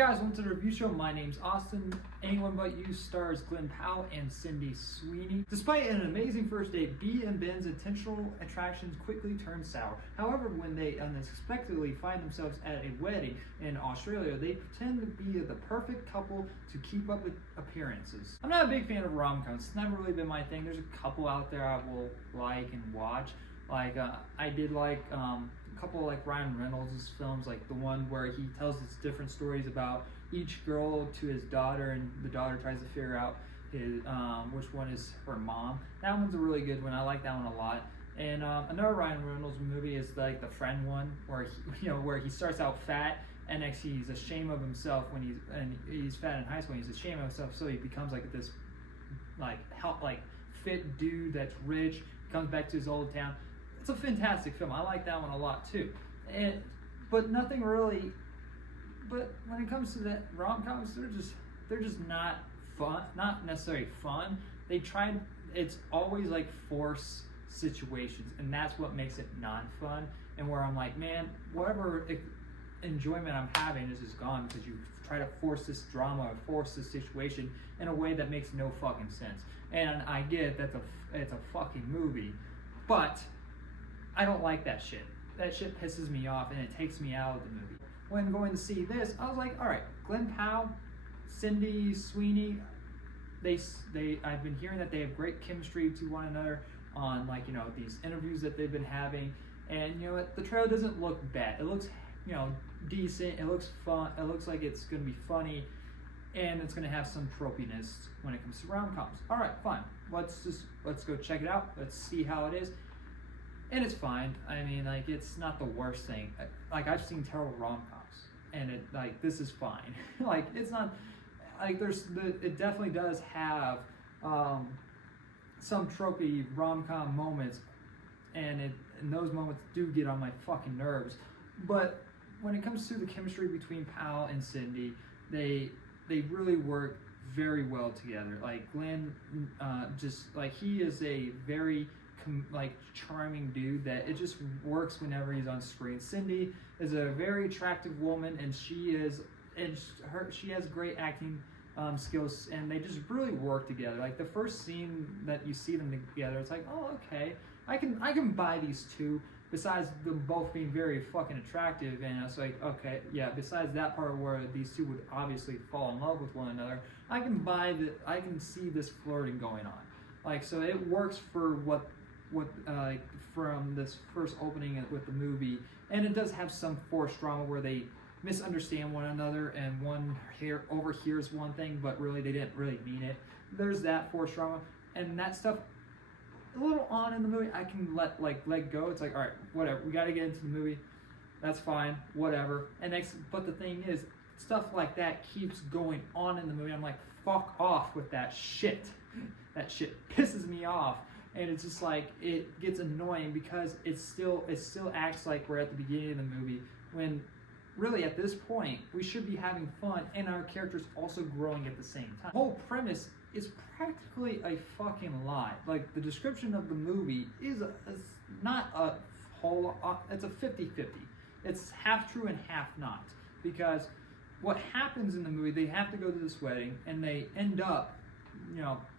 guys, welcome to the review show. My name's Austin. Anyone But You stars Glen Powell and Sydney Sweeney. Despite an amazing first date, Bea and Ben's intentional attractions quickly turn sour. However, when they unexpectedly find themselves at a wedding in Australia, they pretend to be the perfect couple to keep up with appearances. I'm not a big fan of rom-coms. It's never really been my thing. There's a couple out there I will like and watch. I did like a couple like Ryan Reynolds' films, like the one where he tells us different stories about each girl to his daughter, and the daughter tries to figure out his, which one is her mom. That one's a really good one. I like that one a lot. And another Ryan Reynolds movie is like the Friend one, where where he starts out fat and next he's ashamed of himself when he's fat in high school. He's ashamed of himself, so he becomes like this fit dude that's rich. Comes back to his old town. It's a fantastic film. I like that one a lot too. But nothing really. But when it comes to that rom-coms, they're just not fun. Not necessarily fun. It's always like forced situations, and that's what makes it non-fun. And where I'm like, man, whatever enjoyment I'm having is just gone because you try to force this drama or force this situation in a way that makes no fucking sense. And I get that it's a fucking movie, but I don't like that shit. That shit pisses me off and it takes me out of the movie. When going to see this, I was like, all right, Glen Powell, Sydney Sweeney, I've been hearing that they have great chemistry to one another on these interviews that they've been having, and you know what, the trailer doesn't look bad. It looks decent. It looks fun. It looks like it's gonna be funny, and it's gonna have some tropiness when it comes to rom-coms. All right, fine. Let's go check it out. Let's see how it is. And it's fine. I mean, it's not the worst thing. I've seen terrible rom-coms, and this is fine. It's not it definitely does have some tropey rom-com moments, and those moments do get on my fucking nerves. But when it comes to the chemistry between Powell and Cindy, they really work very well together. Glen, he is a very charming dude that it just works whenever he's on screen. Cindy is a very attractive woman, and she has great acting skills, and they just really work together. The first scene that you see them together, it's like, oh, okay, I can buy these two. Besides them both being very fucking attractive, and it's like, okay, yeah, besides that part where these two would obviously fall in love with one another, I can see this flirting going on. So it works for what from this first opening with the movie, and it does have some forced drama where they misunderstand one another and one overhears one thing, but really they didn't really mean it. There's that forced drama, and that stuff a little on in the movie I can let go. It's like, all right, whatever, we got to get into the movie, that's fine, whatever. But the thing is, stuff like that keeps going on in the movie. I'm like, fuck off with that shit. That shit pisses me off, and it's just it gets annoying because it still acts like we're at the beginning of the movie, when really at this point we should be having fun and our characters also growing at the same time. The whole premise is practically a fucking lie. The description of the movie is not a whole, it's a 50-50. It's half true and half not, because what happens in the movie, they have to go to this wedding and they end up,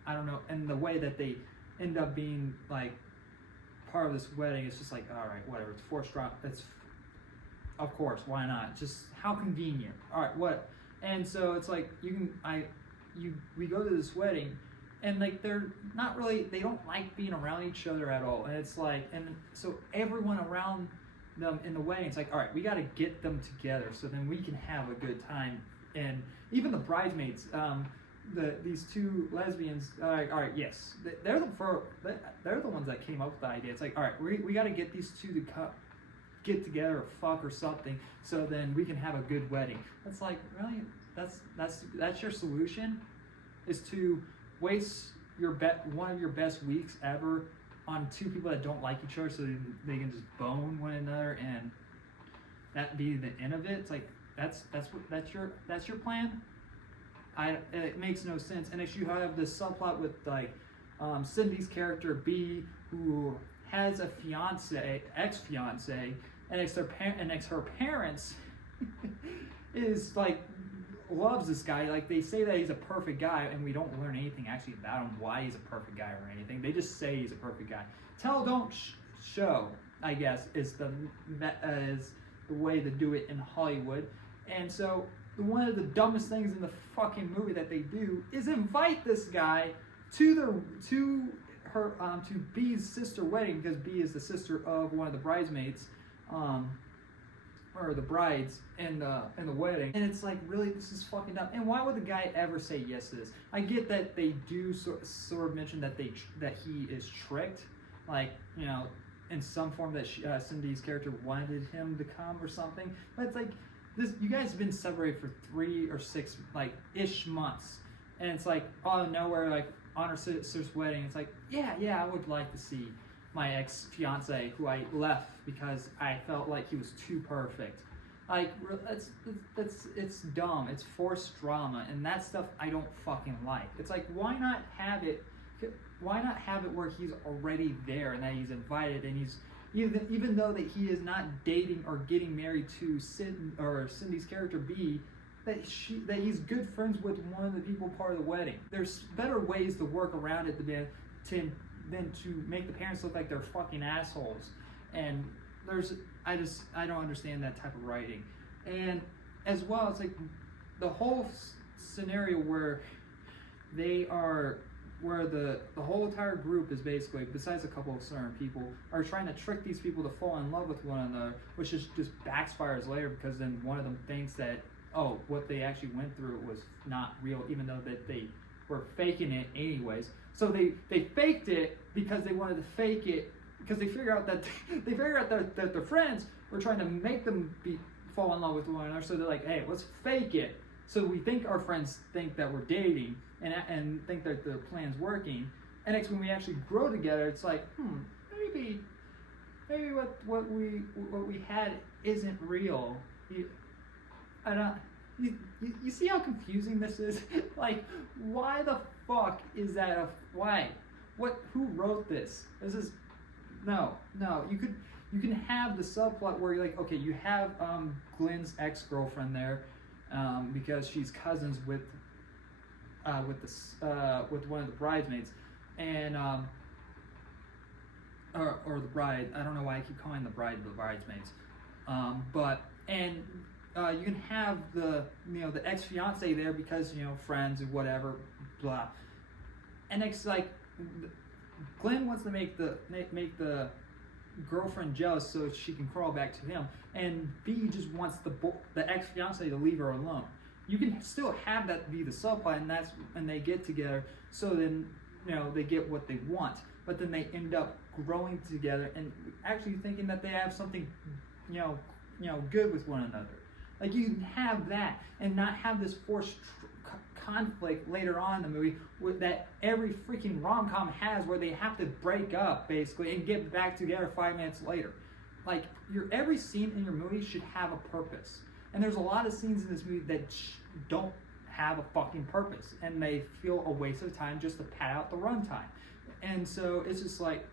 I don't know, and the way that they end up being part of this wedding, it's just all right, whatever, it's forced drama. It's, of course, why not? Just how convenient. All right, what? And so it's we go to this wedding, and they're not really, they don't like being around each other at all, and it's and so everyone around them in the wedding, it's all right, we got to get them together so then we can have a good time. And even the bridesmaids, these two lesbians, all right, yes, they're the ones that came up with the idea. It's all right, we got to get these two to get together or fuck or something so then we can have a good wedding. It's really, that's your solution, is to waste one of your best weeks ever on two people that don't like each other so they can just bone one another and that be the end of it? It's that's your plan. It makes no sense. And if you have this subplot with Cindy's character Bea, who has a ex-fiance, and her parents is loves this guy. Like, they say that he's a perfect guy, and we don't learn anything actually about him, why he's a perfect guy or anything. They just say he's a perfect guy. Tell, don't show, I guess, is the way to do it in Hollywood. And so one of the dumbest things in the fucking movie that they do is invite this guy to Bee's sister wedding, because Bee is the sister of one of the bridesmaids, or the brides in the wedding. And it's like, really, this is fucking dumb. And why would the guy ever say yes to this? I get that they do sort of mention that he is tricked, like, you know, in some form, that Cindy's character wanted him to come or something. But it's like, this, you guys have been separated for 3 or 6 like ish months, and it's like out of nowhere, like on her sister's wedding, it's like, yeah, I would like to see my ex-fiance who I left because I felt like he was too perfect. Like, it's dumb. It's forced drama, and that stuff I don't fucking like. It's like, why not have it where he's already there and that he's invited, and he's even though that he is not dating or getting married to Cindy's character Bee, that he's good friends with one of the people part of the wedding. There's better ways to work around it than to make the parents look like they're fucking assholes. And I don't understand that type of writing. And as well, it's like the whole scenario where the whole entire group is basically, besides a couple of certain people, are trying to trick these people to fall in love with one another, which just backfires later, because then one of them thinks that, oh, what they actually went through was not real, even though that they were faking it anyways. So they faked it because they wanted to fake it, because they figure out that their friends were trying to make them fall in love with one another. So they're like, hey, let's fake it. So we think our friends think that we're dating and think that the plan's working. And next, when we actually grow together, it's like, maybe what we had isn't real. You see how confusing this is? Like, why the fuck is that why? Who wrote this? This is no. You can have the subplot where you're like, okay, you have Glenn's ex-girlfriend there, because she's cousins with one of the bridesmaids, and or the bride. I don't know why I keep calling the bride the bridesmaids, you can have the ex-fiance there because, you know, friends or whatever, blah. And it's like, Glenn wants to make the girlfriend jealous so she can crawl back to him, and B just wants the ex-fiance to leave her alone. You can still have that be the subplot, and that's when they get together, so then, you know, they get what they want, but then they end up growing together and actually thinking that they have something, you know, good with one another. Like, you can have that and not have this forced conflict later on in the movie that every freaking rom-com has, where they have to break up basically and get back together 5 minutes later. Like, every scene in your movie should have a purpose, and there's a lot of scenes in this movie that don't have a fucking purpose, and they feel a waste of time just to pad out the runtime. And so it's just like,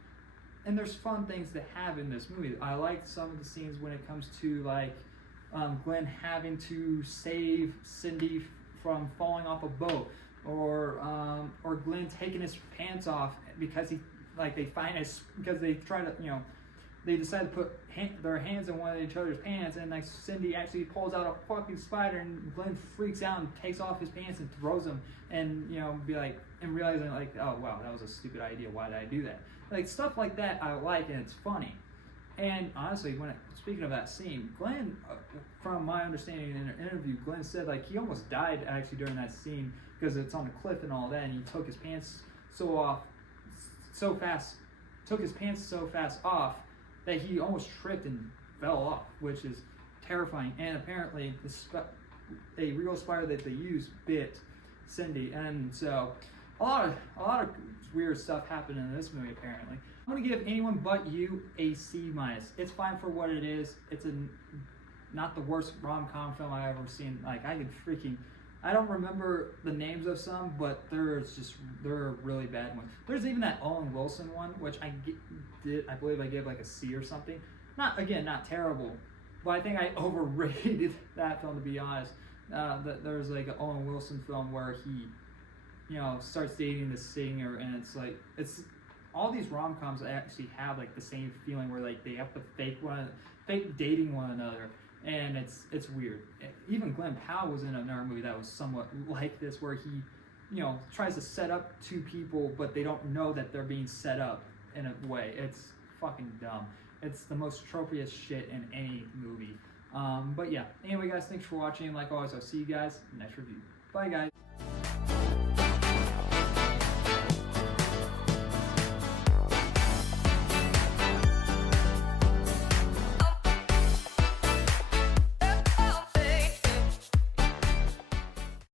and there's fun things to have in this movie. I like some of the scenes when it comes to, like, Glenn having to save Cindy from falling off a boat, or Glenn taking his pants off because they try to, you know, they decide to put their hands in one of each other's pants, and like Cindy actually pulls out a fucking spider, and Glenn freaks out and takes off his pants and throws them, and, you know, be like, and realizing like, oh wow, that was a stupid idea, why did I do that? Like, stuff like that I like, and it's funny. And honestly, speaking of that scene, Glenn, from my understanding in an interview, Glenn said like he almost died actually during that scene because it's on a cliff and all that, and he took his pants so fast off that he almost tripped and fell off, which is terrifying. And apparently, a real spider that they used bit Cindy, and so a lot of weird stuff happened in this movie apparently. I'm gonna give Anyone But You a C-. It's fine for what it is. It's not the worst rom-com film I've ever seen. Like, I don't remember the names of some, but there are really bad ones. There's even that Owen Wilson one, which I believe I gave like a C or something. Not terrible, but I think I overrated that film, to be honest. There's like an Owen Wilson film where he, starts dating the singer, and it's all these rom-coms actually have like the same feeling where like they have to fake dating one another, and it's weird. Even Glenn Powell was in another movie that was somewhat like this, where he, tries to set up two people, but they don't know that they're being set up in a way. It's fucking dumb. It's the most tropiest shit in any movie. But yeah, anyway guys, thanks for watching. Like always, I'll see you guys in the next review. Bye guys.